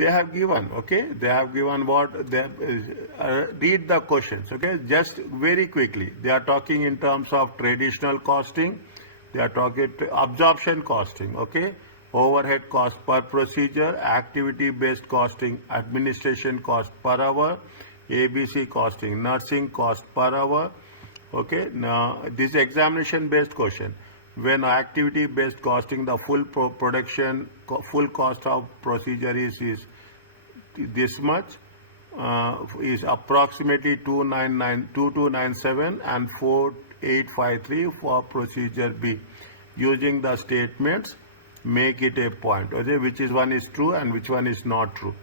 they have given, okay, they have given what they read the questions, okay, just very quickly. They are talking in terms of traditional costing, they are talking absorption costing, okay, overhead cost per procedure, activity based costing, administration cost per hour, ABC costing, nursing cost per hour. Okay, now this examination based question. When activity based costing, the full full cost of procedure is this much, is approximately 2297 and 4853 for procedure B. Using the statements, make it a point, okay, which is one is true and which one is not true.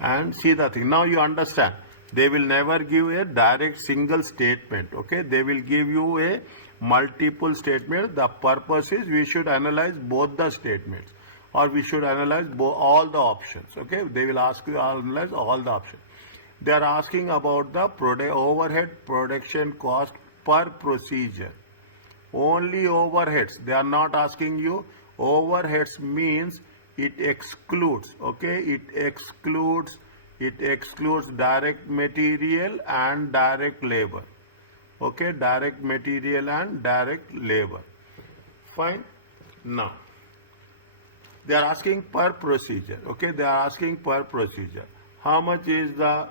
And see the thing. Now you understand. They will never give a direct single statement, okay. They will give you a multiple statement. The purpose is we should analyze both the statements, or we should analyze all the options, okay. They will ask you to analyze all the options. They are asking about the overhead production cost per procedure. Only overheads. They are not asking you. Overheads means it excludes, okay, it excludes direct material and direct labor, okay, direct material and direct labor. Fine. Now they are asking per procedure, okay, they are asking per procedure. How much is the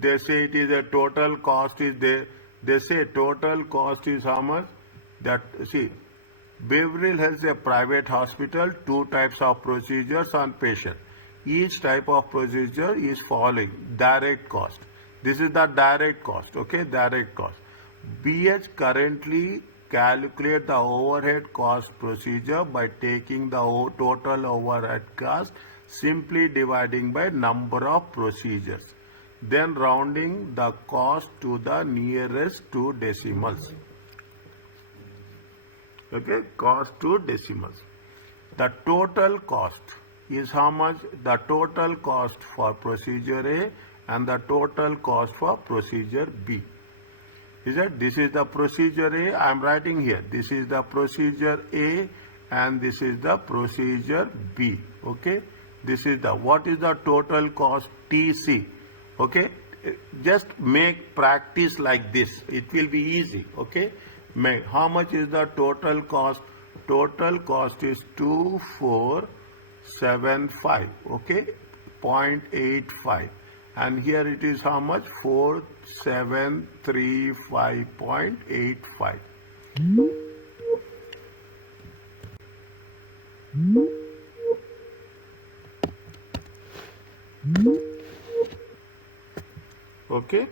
they say it is a total cost is they say total cost is how much. That, see, Behavioral Health is a private hospital, 2 types of procedures on patient. Each type of procedure is following direct cost. This is the direct cost, okay, direct cost. BH currently calculate the overhead cost procedure by taking the total overhead cost, simply dividing by number of procedures, then rounding the cost to the nearest 2 decimals. Okay, cost to decimals. The total cost is how much? The total cost for procedure A and the total cost for procedure B. Is that this is the procedure A? I am writing here. This is the procedure A and this is the procedure B. Okay, this is the what is the total cost TC? Okay, just make practice like this. It will be easy. Okay. How much is the total cost? Total cost is 2475, okay, 0.85, and here it is how much? 4735.85. Okay,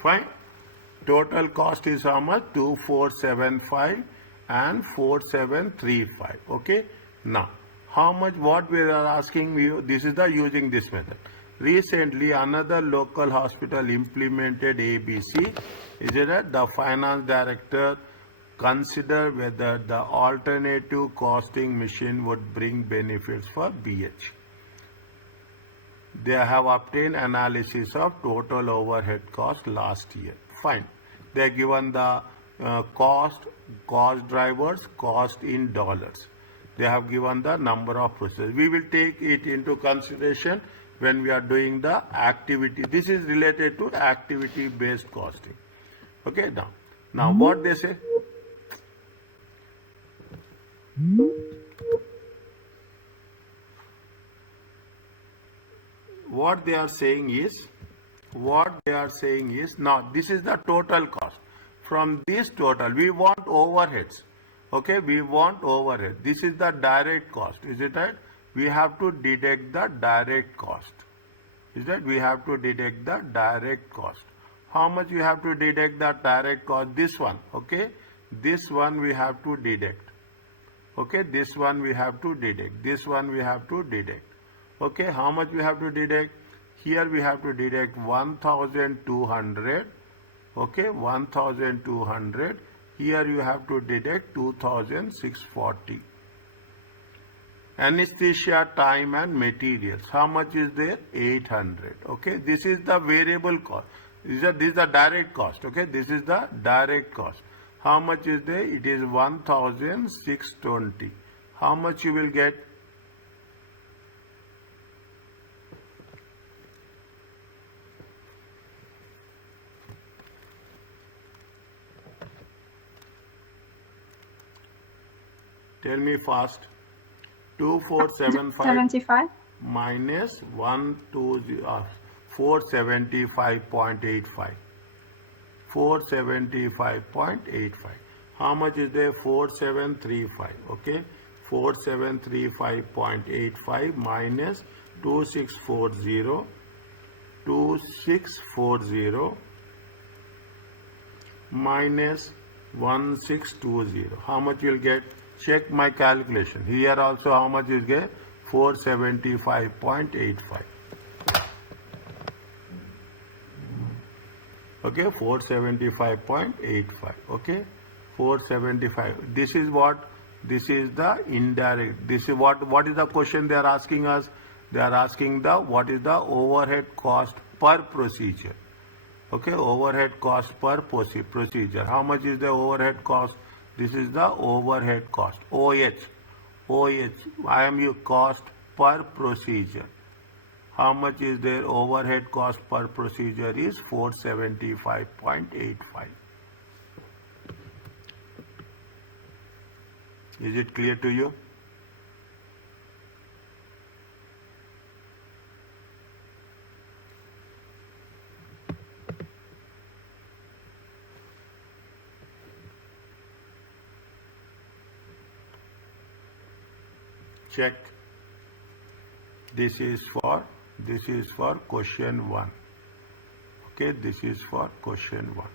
fine. Total cost is how much? 2475 and 4735. Okay. Now, how much? What we are asking you? This is the using this method. Recently, another local hospital implemented ABC. Is it that the finance director consider whether the alternative costing machine would bring benefits for BH? They have obtained analysis of total overhead cost last year. Fine. They are given the cost drivers, cost in dollars. They have given the number of procedures. We will take it into consideration when we are doing the activity. This is related to activity based costing. Okay, now what they say? What they are saying is, now this is the total cost. From this total, we want overheads. Okay, we want overhead. This is the direct cost. Is it right? We have to deduct the direct cost. Is that we have to deduct the direct cost. How much we have to deduct the direct cost? This one. Okay, this one we have to deduct. Okay, this one we have to deduct. This one we have to deduct. Okay, how much we have to deduct? Here we have to deduct 1200. Okay, 1200. Here you have to deduct 2640. Anesthesia, time and materials. How much is there? 800. Okay, this is the variable cost. This is the direct cost. Okay, this is the direct cost. How much is there? It is 1620. how much you will get? Tell me fast. 2475 75. minus 120, 475.85. 475.85. How much is there? 4735. Okay. 4735.85 minus 2640. 2640 minus 1620. How much you'll get? Check my calculation. Here also how much you get? 475.85. Okay, 475.85. Okay, 475. This is what? This is the indirect. This is what is the question they are asking us? They are asking what is the overhead cost per procedure. Okay, overhead cost per procedure. How much is the overhead cost? This is the overhead cost. OH. IMU cost per procedure. How much is their overhead cost per procedure? Is 475.85. Is it clear to you? Check. This is for question 1. Okay, this is for question 1.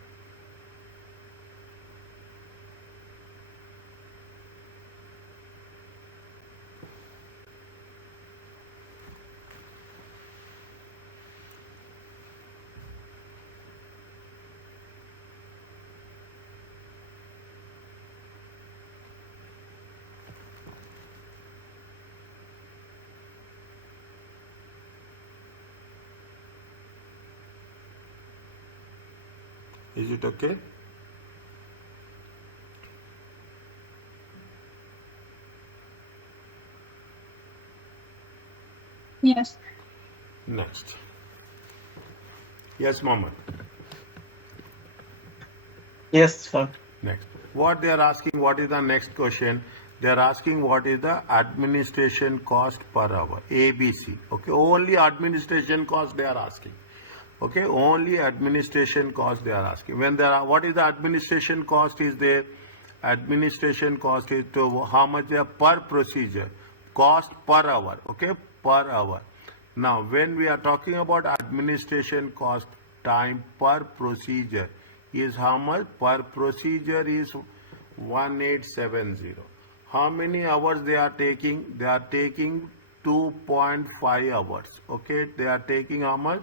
Is it okay? Yes. Next. Yes, Mohammed. Yes, sir. Next. What they are asking, what is the next question? They are asking what is the administration cost per hour, ABC. Okay, only administration cost they are asking. Okay, only administration cost they are asking. When there are, what is the administration cost is there? Administration cost is to how much they are per procedure, cost per hour. Okay, per hour. Now, when we are talking about administration cost, time per procedure is how much? Per procedure is 1870. How many hours they are taking? They are taking 2.5 hours. Okay, they are taking how much?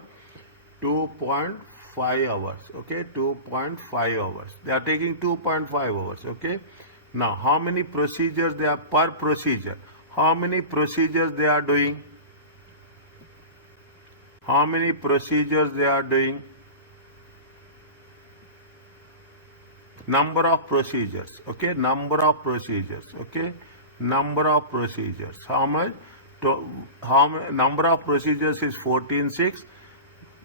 2.5 hours. Okay, 2.5 hours. They are taking 2.5 hours. Okay. Now, how many procedures they are per procedure? How many procedures they are doing? How many procedures they are doing? Number of procedures. Okay, number of procedures. Okay, number of procedures. How much? Number of procedures is 14.6.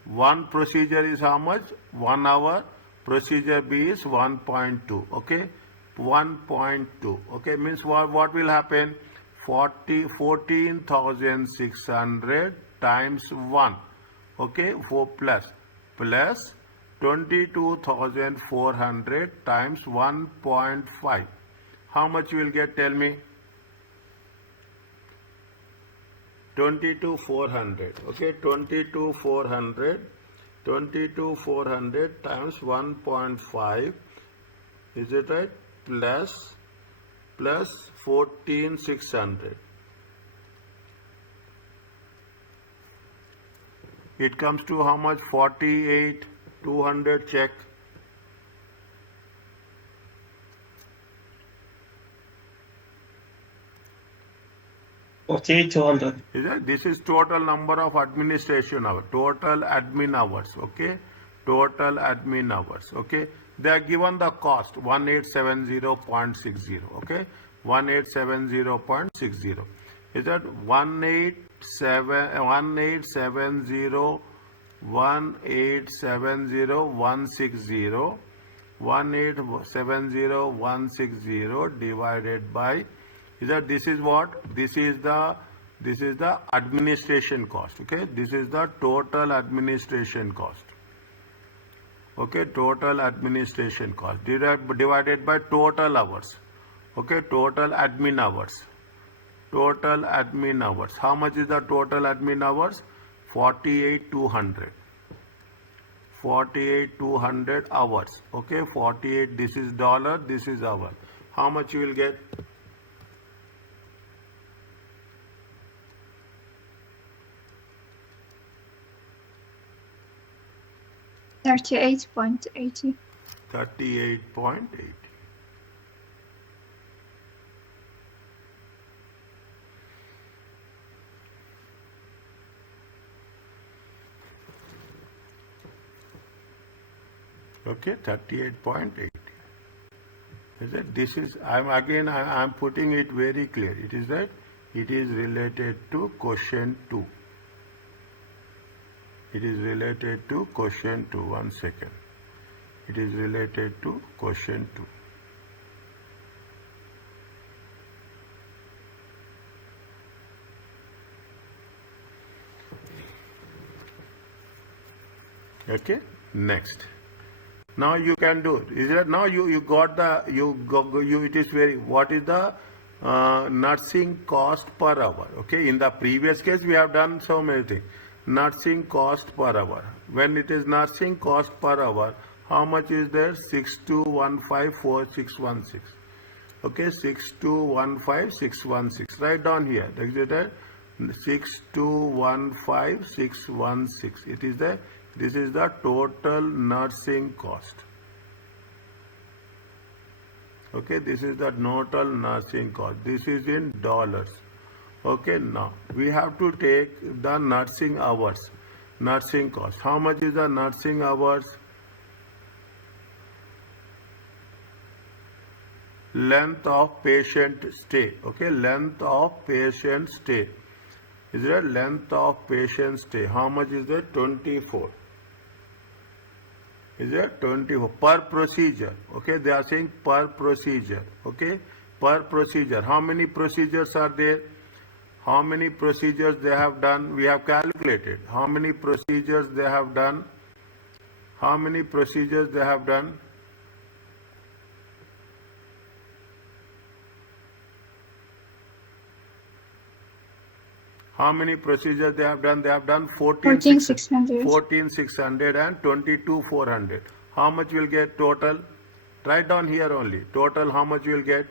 One procedure is how much? 1 hour. Procedure B is 1.2. Okay, 1.2. Okay, means what will happen? 14,600 times 1. Okay, 4 plus 22,400 times 1.5. How much you will get? Tell me. 22,400. Okay, 22,400 times 1.5. Is it right? Plus 14,600. It comes to how much? 48,200. Check. $4,200. Is it? This is total number of administration hours, total admin hours. Okay, total admin hours. Okay, they are given the cost 1870.60. Okay, 1870.60. Is that 1870 1870160 divided by, is that this is what? This is the administration cost. Okay, this is the total administration cost. Okay, total administration cost divided by total hours. Okay, total admin hours. Total admin hours. How much is the total admin hours? 48,200. 48,200 hours. Okay, 48. This is dollar. This is hour. How much you will get? 38.80. 38.80. Okay, 38.80. Is it? This is, I'm putting it very clear. It is that it is related to question 2. It is related to question 2. 1 second. It is related to question 2. Okay, next. Now you can do it. Is that now you got the it is very, what is the nursing cost per hour? Okay, in the previous case we have done so many things. Nursing cost per hour. When it is nursing cost per hour, how much is there? 62154616. Okay, 6215616. Write down here. Is it 6215616? It is the, this is the total nursing cost. Okay, this is the total nursing cost. This is in dollars. Okay, now we have to take the nursing hours, nursing cost. How much is the nursing hours? Length of patient stay. Okay, length of patient stay. Is there length of patient stay? How much is that? 24. Is there 24 per procedure? Okay, they are saying per procedure. Okay, per procedure. How many procedures are there? How many procedures they have done? We have calculated. How many procedures they have done? How many procedures they have done? How many procedures they have done? They have done 14,600. 14,600 and 22,400. How much will get total? Write down here only. Total how much you will get?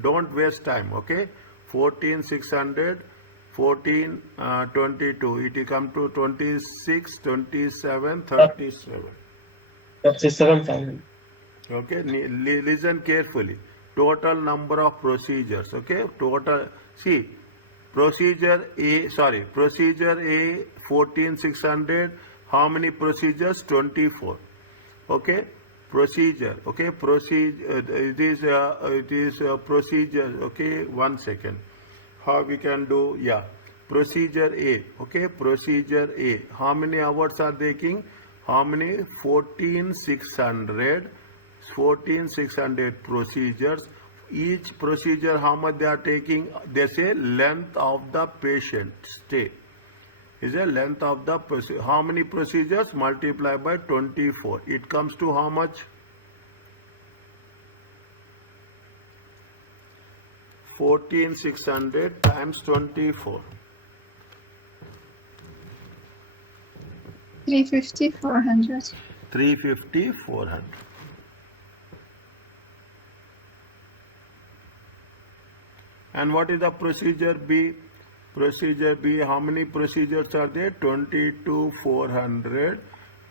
Don't waste time. Okay. 14,600, 22. It will come to 26, 27, 37. 37,000. Okay. Listen carefully. Total number of procedures. Okay. Total. See. Procedure A 14,600. How many procedures? 24. Okay, procedure. Okay, it is procedure. Okay, 1 second. How we can do? Yeah, procedure A. Okay, procedure A. How many hours are taking? How many? 14,600. 14,600 procedures. Each procedure, how much they are taking? They say length of the patient stay. Is a length of the procedure. How many procedures? Multiply by 24. It comes to how much? 14,600 times 24. 350,400. 350,400. And what is the procedure B? Procedure B, how many procedures are there? 22,400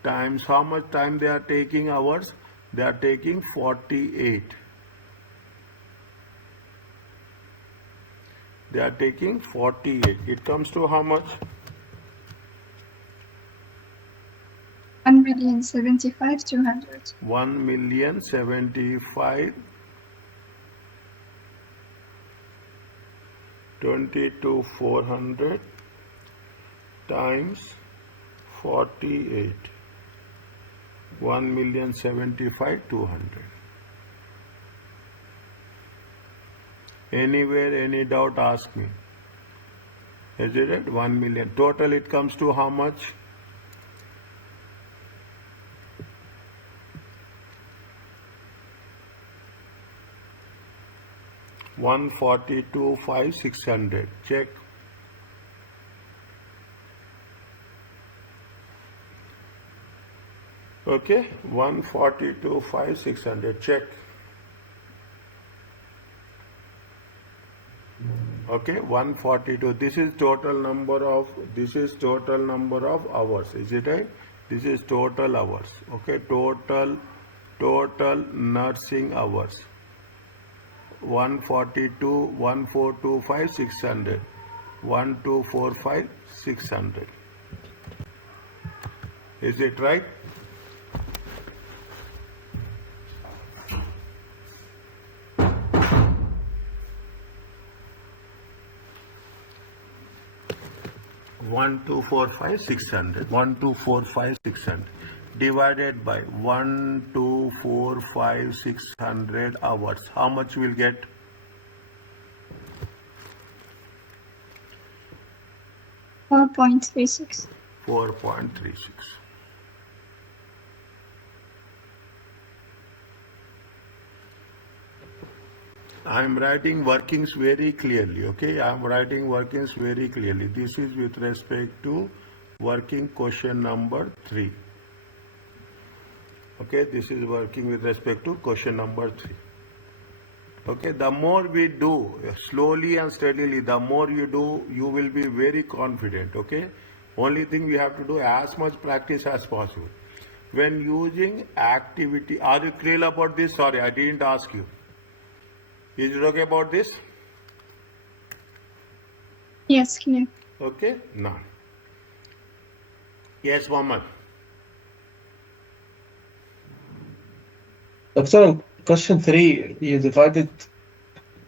times how much time they are taking hours? They are taking 48. They are taking 48. It comes to how much? 1,075,200. 1,075,200. 22,400 times 48. 1,075,200. Anywhere, any doubt, ask me. Is it right? 1 million. Total it comes to how much? $142,500. Check. Okay, 142,500. Check. Okay, 142. This is total number of hours. Is it right? This is total hours. Okay, total nursing hours. 142, 1,425,600. 1,245,600. Is it right? One two four five six hundred. 1,245,600 divided by 1,245,600 hours. How much we'll get? 4.36. 4.36. I am writing workings very clearly, okay? I am writing workings very clearly. This is with respect to working question number 3. Okay, this is working with respect to question number 3. Okay, the more we do, slowly and steadily, the more you do, you will be very confident, okay? Only thing we have to do as much practice as possible. When using activity, are you clear about this? Sorry, I didn't ask you. Is it okay about this? Yes, clear. Okay, now. Yes, Mohammed. Doctor, on question 3, you divided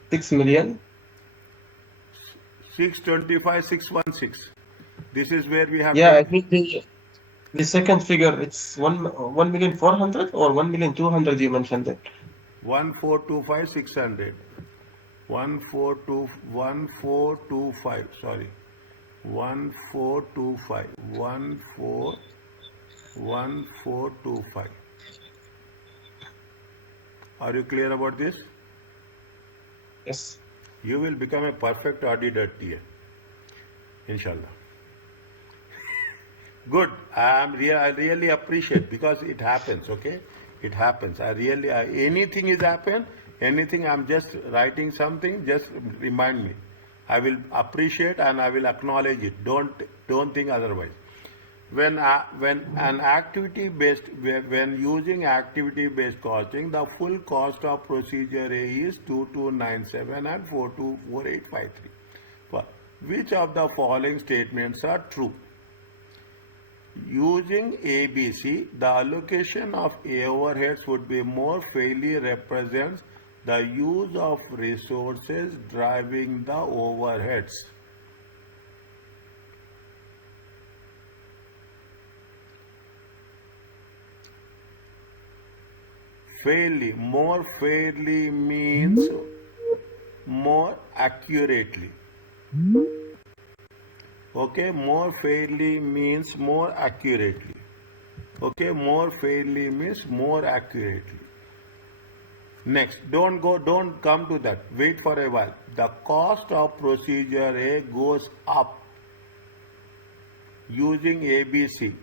6 million. 625, 616. This is where we have Yeah, I think the second figure, it's 1,400,000 or 1,200,000 you mentioned it. 1425, 600. 1425, sorry. 1425. 1425. Are you clear about this? Yes. You will become a perfect auditor, TA. Inshallah. Good. I really appreciate, because it happens, okay? It happens. Anything is happen, anything, I'm just writing something, just remind me. I will appreciate and I will acknowledge it. Don't think otherwise. When using activity based costing, the full cost of procedure A is 2297 and 424853. Which of the following statements are true? Using ABC, the allocation of overheads would be more fairly represents the use of resources driving the overheads. Fairly, more fairly means more accurately. Okay, more fairly means more accurately. Okay, more fairly means more accurately. Next, don't come to that. Wait for a while. The cost of procedure A goes up using ABC,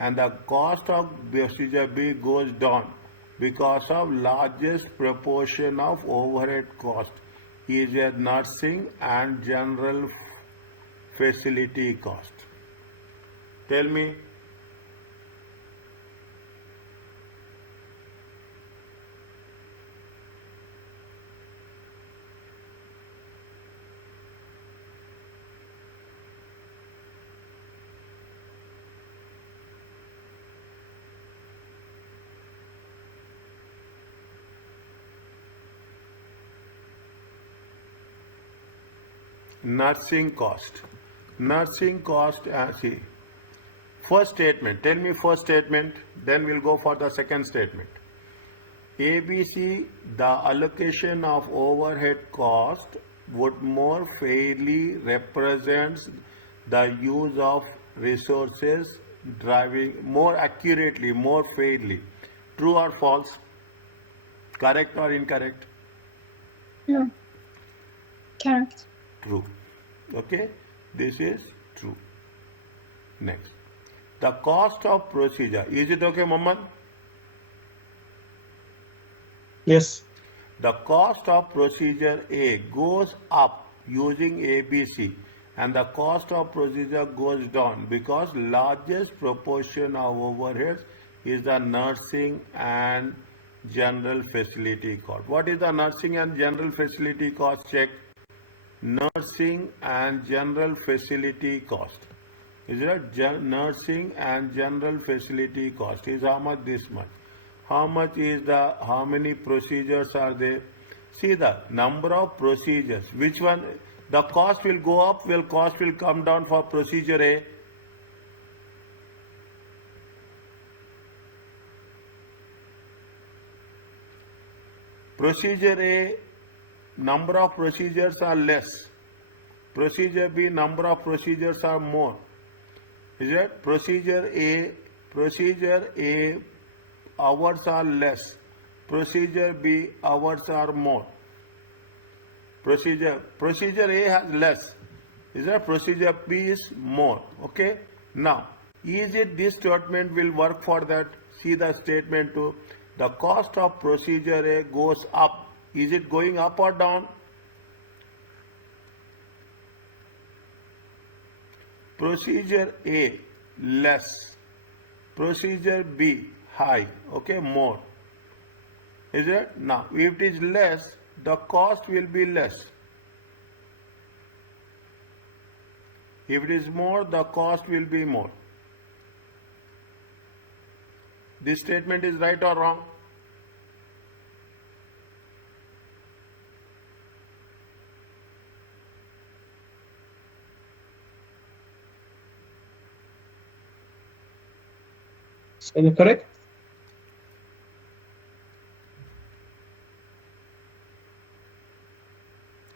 and the cost of procedure B goes down because of largest proportion of overhead cost is a nursing and general facility cost. Tell me. nursing cost. Nursing cost, see. First statement, tell me first statement, then we'll go for the second statement. ABC, the allocation of overhead cost would more fairly represents the use of resources driving more accurately, more fairly. True or false? Correct or incorrect? True. Correct. True. Okay, this is true. Next, the cost of procedure. Is it okay, Mohammed? Yes. The cost of procedure A goes up using ABC and the cost of procedure goes down because largest proportion of overheads is the nursing and general facility cost. What is the nursing and general facility cost? Check. Nursing and general facility cost. Is it nursing and general facility cost is how much? This much. How much is the, how many procedures are there? See the number of procedures. Which one? The cost will go up, cost will come down for procedure A. Procedure A, number of procedures are less. Procedure B, number of procedures are more. Is it? Procedure A, hours are less. Procedure B, hours are more. Procedure A has less. Is that? Procedure B is more. Okay. Now, is it this statement will work for that? See the statement too. The cost of procedure A goes up. Is it going up or down? Procedure A less. Procedure B high. Okay, more. Is it? Now, if it is less, the cost will be less. If it is more, the cost will be more. This statement is right or wrong? Is it correct?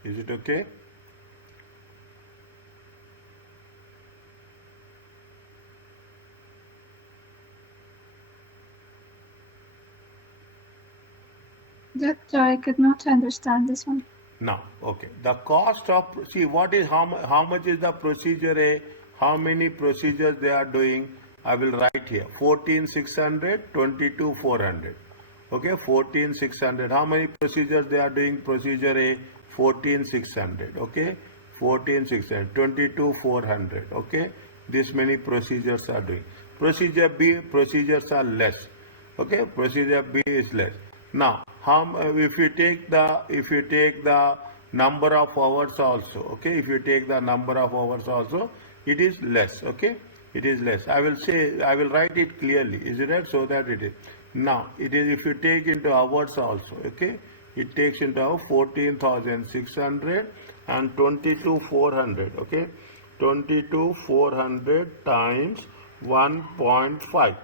Is it okay? Doctor, I could not understand this one. Now, okay. The cost of, see what is, how much is the procedure A, how many procedures they are doing, I will write here. 14,600, 22,400. Okay, 14,600. How many procedures they are doing? Procedure A, 14,600. Okay, 14,600, 22,400. Okay, this many procedures are doing. Procedure B, procedures are less. Okay, procedure B is less. Now, if you take the number of hours also, okay, if you take the number of hours also, it is less. Okay, it is less. I will write it clearly. Is it right? So that it is. Now, it is, if you take into hours also, okay, it takes into 14,600 and 22,400. Okay, 22,400 times 1.5.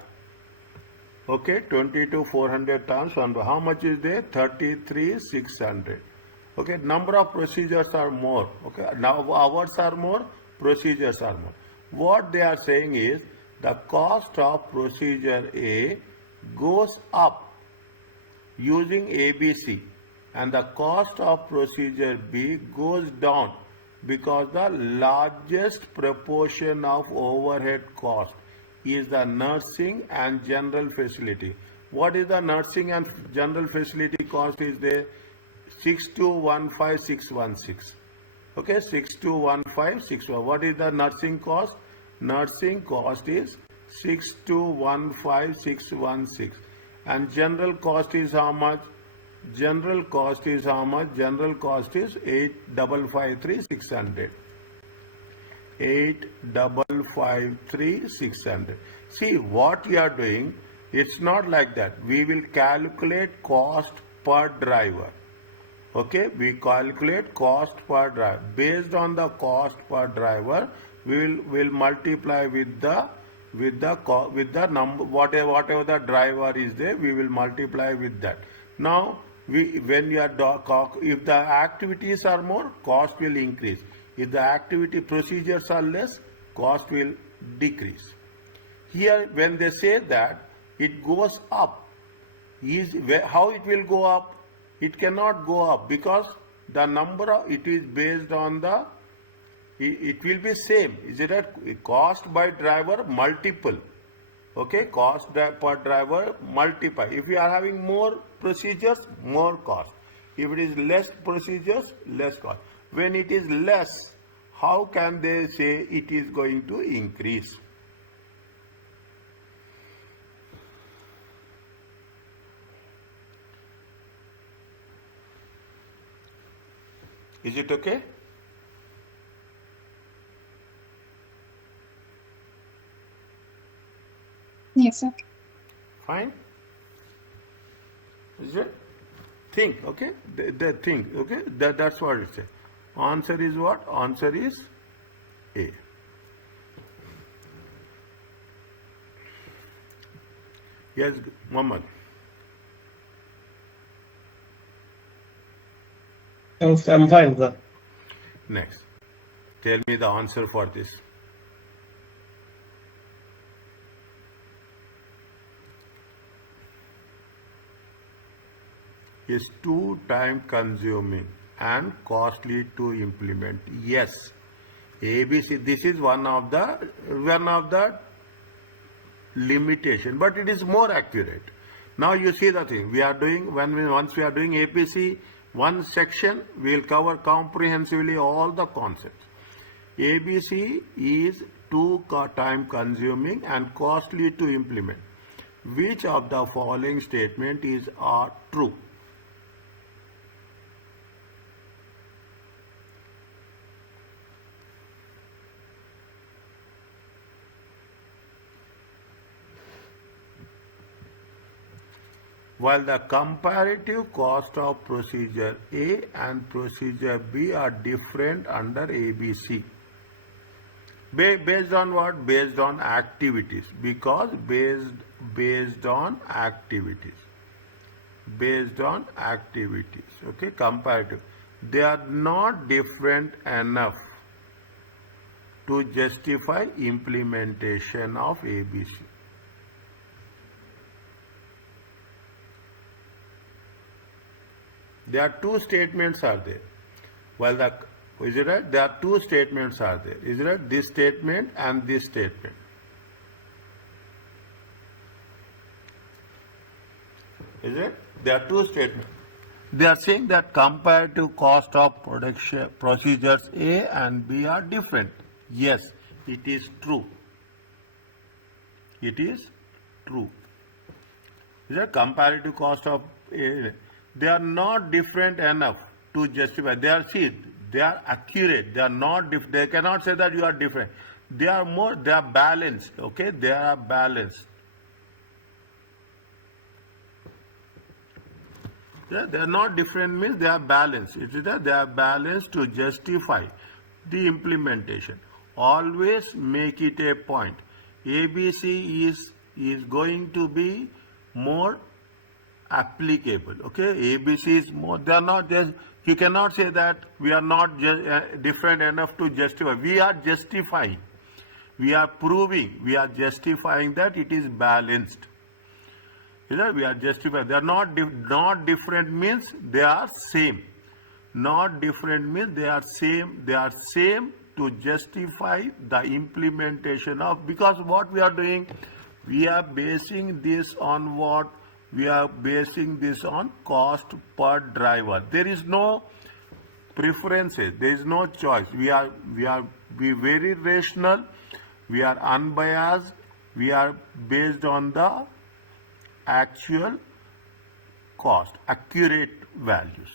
Okay, 22,400 times 1. How much is there? 33,600. Okay, number of procedures are more. Okay, now hours are more, procedures are more. What they are saying is the cost of procedure A goes up using ABC and the cost of procedure B goes down because the largest proportion of overhead cost is the nursing and general facility. What is the nursing and general facility cost is there? 6215,616. Okay, 6215,616. What is the nursing cost? Nursing cost is 6215,616. And general cost is how much? General cost is how much? General cost is 8,553,600. 8,553,600. See what you are doing, it's not like that. We will calculate cost per driver. Okay, we calculate cost per driver. Based on the cost per driver, we will multiply with the number, whatever the driver is there, we will multiply with that. Now when you are if the activities are more, cost will increase. If the activity procedures are less, cost will decrease. Here when they say that it goes up, how it will go up? It cannot go up because the number of it is based on the it will be same. Is it a cost by driver multiple? Okay, cost per driver multiply. If you are having more procedures, more cost. If it is less procedures, less cost. When it is less, how can they say it is going to increase? Is it okay? Yes, okay. Fine. Is it? Think, okay? The think, okay? That's what it says. Answer is what? Answer is A. Yes, Muhammad. I'm fine with that. Next. Tell me the answer for this. Is too time consuming and costly to implement. Yes. ABC, this is one of the limitation, but it is more accurate. Now you see the thing we are doing once we are doing APC one section, we will cover comprehensively all the concepts. ABC is too time consuming and costly to implement. Which of the following statement is true? While the comparative cost of procedure A and procedure B are different under ABC. Based on what? Based on activities. Because based on activities. Based on activities. Okay, comparative. They are not different enough to justify implementation of ABC. There are two statements are there. Well, is it right? There are two statements are there. Is it right? This statement and this statement. Is it? There are two statements. They are saying that comparative cost of production procedures A and B are different. Yes, it is true. It is true. Is it comparative cost of A? They are not different enough to justify. They are accurate. They are not. They cannot say that you are different. They are balanced. Okay, they are balanced. Yeah, they are not different means they are balanced. It is that they are balanced to justify the implementation. Always make it a point. ABC is going to be more applicable. Okay, ABC is more. They are not just. You cannot say that we are not just different enough to justify. We are justifying. We are proving. We are justifying that it is balanced. You know, we are justifying. They are not different means they are same. Not different means they are same. They are same to justify the implementation of, because what we are doing, we are basing this on what? We are basing this on cost per driver. There is no preferences. There is no choice. We are very rational. We are unbiased. We are based on the actual cost, accurate values.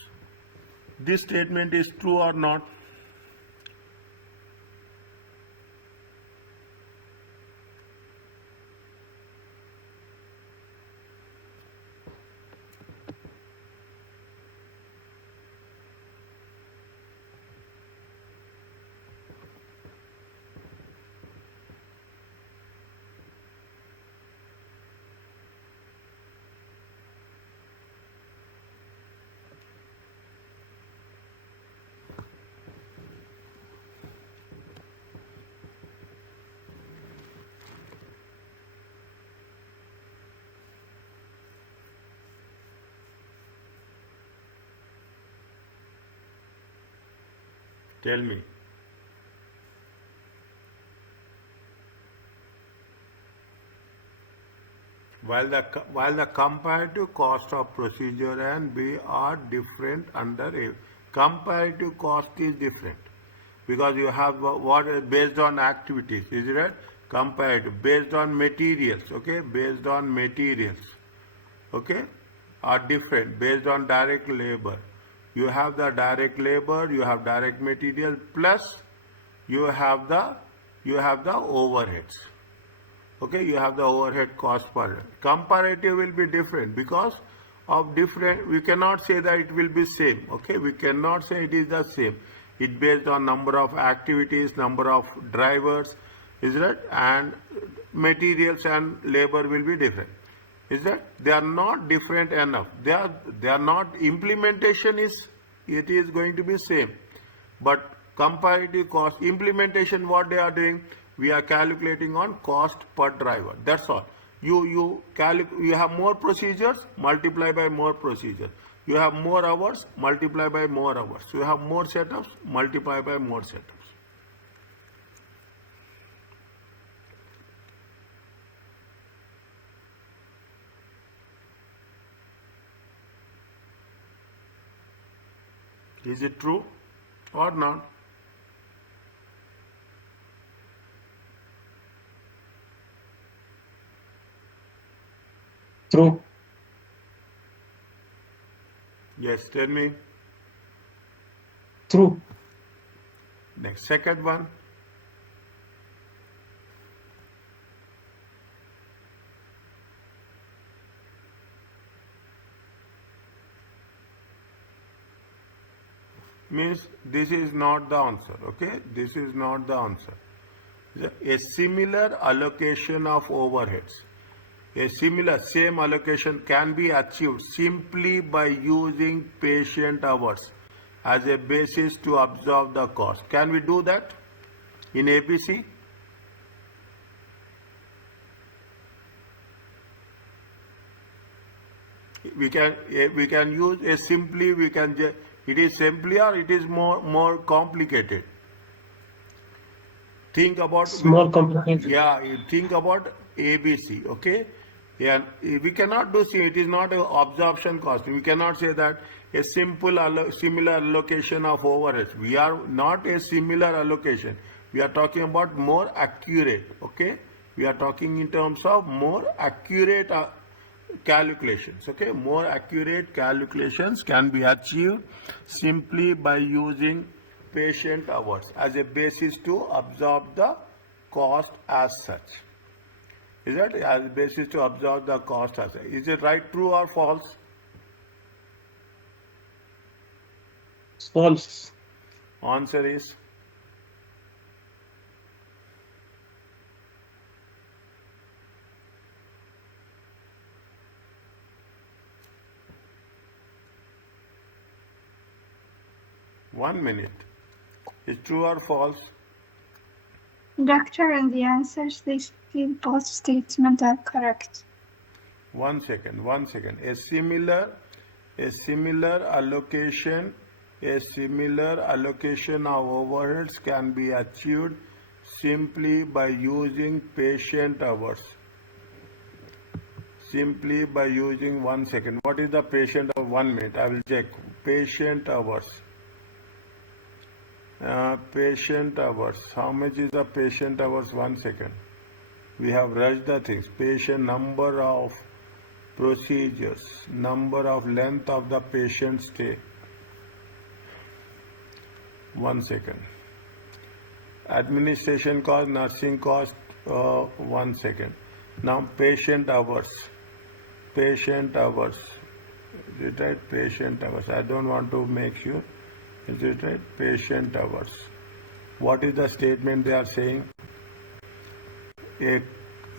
This statement is true or not? Tell me. While the comparative cost of procedure and B are different under A. Comparative cost is different because you have what is based on activities, is it right? Comparative based on materials, okay? Based on materials, okay? Are different based on direct labor. You have the direct labor, you have direct material, plus you have the overheads. Okay, you have the overhead cost per unit. Comparative will be different because of different, we cannot say that it will be same. Okay, we cannot say it is the same. It based on number of activities, number of drivers, is that, and materials and labor will be different. Is that they are not different enough. They are not, implementation is, it is going to be same, but comparative cost, implementation, what they are doing, we are calculating on cost per driver. That's all. You have more procedures, multiply by more procedures. You have more hours, multiply by more hours. You have more setups, multiply by more setups. Is it true or not? True. Yes, tell me. True. Next, second one. Means this is not the answer, okay? This is not the answer. A similar allocation of overheads. A similar same allocation can be achieved simply by using patient hours as a basis to absorb the cost. Can we do that in ABC? We can use a simply, it is simply or it is more complicated. Think about Small complicated. Yeah, you think about ABC, okay? Yeah, we cannot do, see, it is not an absorption cost. We cannot say that a similar allocation of overheads. We are not a similar allocation. We are talking about more accurate, okay? We are talking in terms of more accurate calculations, okay? More accurate calculations can be achieved simply by using patient hours as a basis to absorb the cost as such. Is that as a basis to absorb the cost as such? Is it right, true or false? False. Answer is one minute. Is true or false? Doctor, in the answers, they say both statements are correct. One second. A similar allocation of overheads can be achieved simply by using patient hours. Simply by using, 1 second. What is the patient hour? 1 minute. I will check. Patient hours. Patient hours. How much is the patient hours? 1 second. We have rushed the things. Patient number of procedures, number of length of the patient stay. 1 second. Administration cost, nursing cost. 1 second. Now patient hours. Patient hours. Is it right? Patient hours. I don't want to make sure. Is it right? Patient hours. What is the statement they are saying?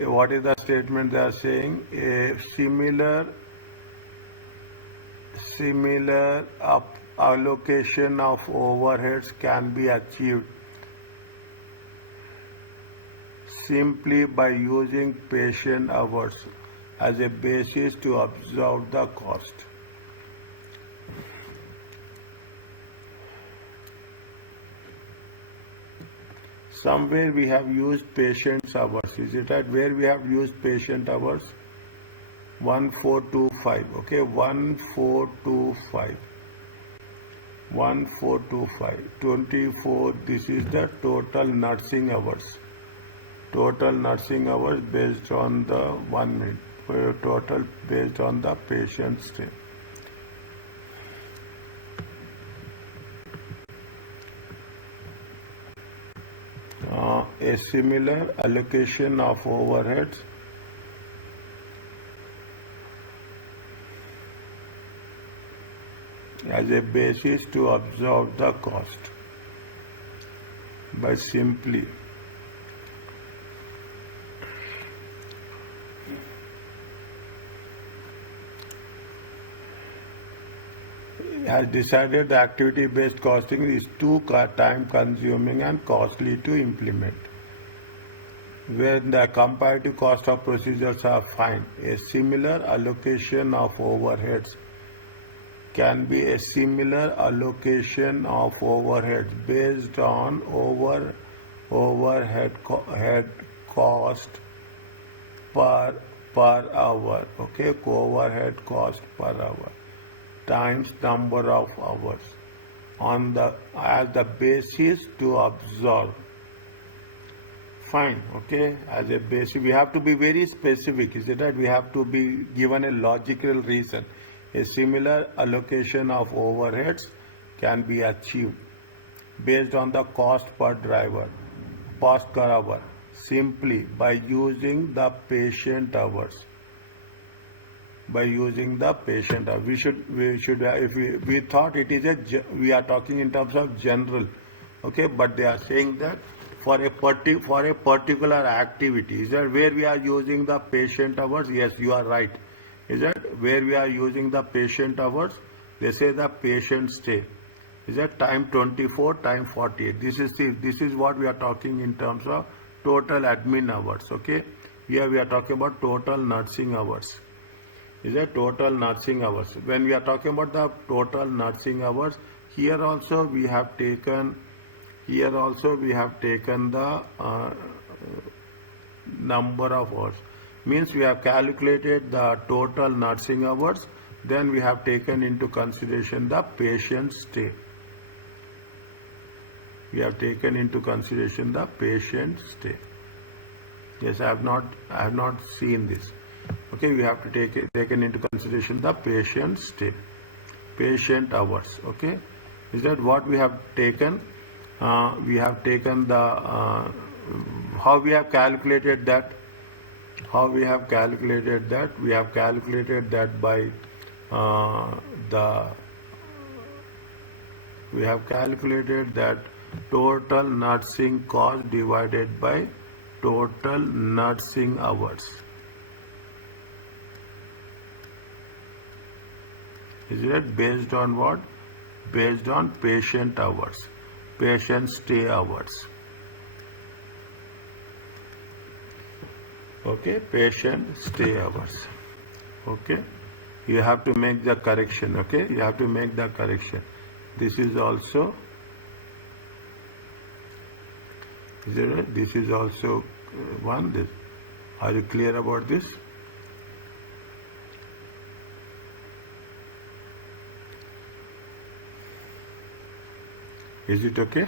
What is the statement they are saying? A similar allocation of overheads can be achieved simply by using patient hours as a basis to absorb the cost. somewhere we have used patient hours. Is it right? Where we have used patient hours? 1425. Okay, 1425. 1425. 24. This is the total nursing hours. Total nursing hours based on the 1 minute. Total based on the patient stay. A similar allocation of overheads as a basis to absorb the cost by simply has decided the activity-based costing is too time-consuming and costly to implement. When the comparative cost of procedures are fine, a similar allocation of overheads can be a similar allocation of overheads based on overhead cost per hour. Okay, overhead cost per hour times number of hours on the as the basis to absorb. Fine, okay, as a basis we have to be very specific, is it right? We have to be given a logical reason. A similar allocation of overheads can be achieved based on the cost per hour simply by using the patient hours. By using the patient hours, we should if we thought it is we are talking in terms of general, okay, but they are saying that for a particular activity, is that where we are using the patient hours? Yes, you are right. Is that where we are using the patient hours? They say the patient stay. Is that time 24, time 48. This is what we are talking in terms of total admin hours. Okay, here we are talking about total nursing hours. Is that total nursing hours? When we are talking about the total nursing hours, here also we have taken the number of hours. Means we have calculated the total nursing hours, then we have taken into consideration the patient stay. We have taken into consideration the patient stay. Yes, I have not seen this. Okay, we have to taken into consideration the patient stay, patient hours. Okay, is that what we have taken? We have taken the how we have calculated that. How we have calculated that? We have calculated that by we have calculated that total nursing cost divided by total nursing hours. Is it based on what? Based on patient hours, patient stay hours. Okay, patient stay hours. Okay, you have to make the correction. Okay, you have to make the correction. This is also, is it right? This is also one. This. Are you clear about this? Is it okay?